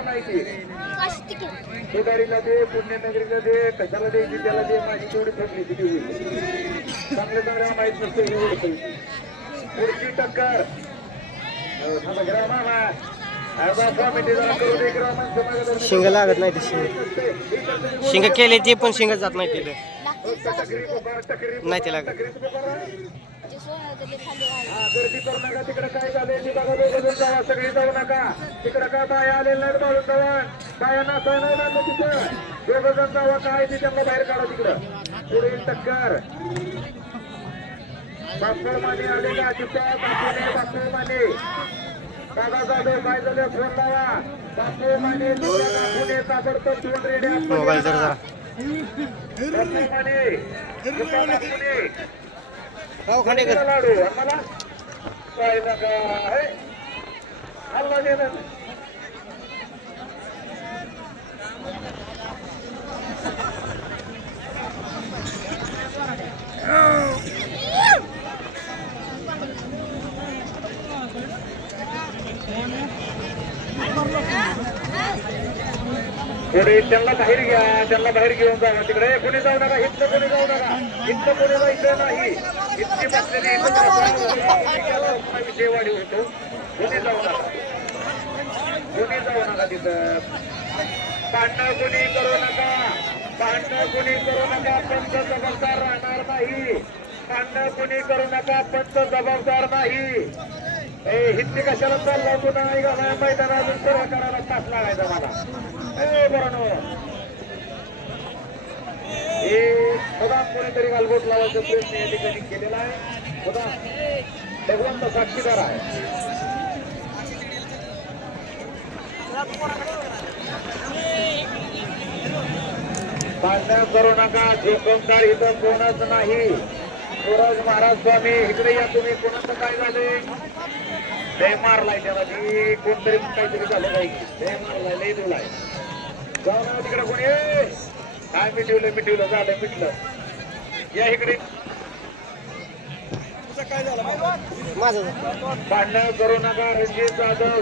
माहिती आहे आहे उदारीला दे पुण्यनगरीला दे कशाला दे त्याला दे माझी तेवढी फसली किती होईल चांगल्या चांगल्या माहीत नसतं हे ओळखतं. पुढची टक्कर अं, जरा शिंग लागत नाही ते शिंग शिंग केले ते पण शिंग जात नाही तिथे नाही ते लागत. गर्दी करू नका तिकडे काय झालंय बघा जावा सगळी जाऊ नका तिकडे काय बाया आलेल्या नाहीत बाळून जावा बाया नाही लागलं तिथं दोघं जण जावा काय ते त्यांना बाहेर काढा तिकडं पुढे टक्कर बापूर माने आले का तिथं बापूने बापूर माने दादा जाधव काय झालं फोन लावा बापूर माने पुणे ताबडतोब दोन रेड्या मोबाईल जरा राव खांडेकर लाडू आम्हाला काय नका हे? पुढे त्यांना बाहेर घ्या त्यांना बाहेर घेऊन जावा तिकडे. कोणी जाऊ नका इथं कोणी जाऊ नका. इथं कोणी जायचं नाही. इतकी बसलेली इथं विषय वाढी होतो. कोणी जाऊ नका. कोणी जाऊ नका तिथं. भांडणं कोणी करू नका. भांडणं कोणी करू नका. पंच जबाबदार राहणार नाही. भांडणं कोणी करू नका. पंच जबाबदार नाही. ए हिंदी कशाला चालला? तू नाही का? नाही लागायचा मला हे सदा कोणीतरी गालबोट लावायचा प्रयत्न या ठिकाणी केलेला आहे. सदा भगवंत साक्षीदार आहे. भांडण करू नका जोखमदार इथं कोणच नाही. सूरज महाराज स्वामी इकडे या तुम्ही कोणाचं काय झाले लय मारलाय त्याला ती कोणतरी काहीतरी झालं काही लय मारलाय लय दिलाय जाऊ ना तिकडे कोणी! काय मिटवलं मिटवलं झालं मिटलं. या इकडे. माझं भांडण करू नका रणजित जाधव.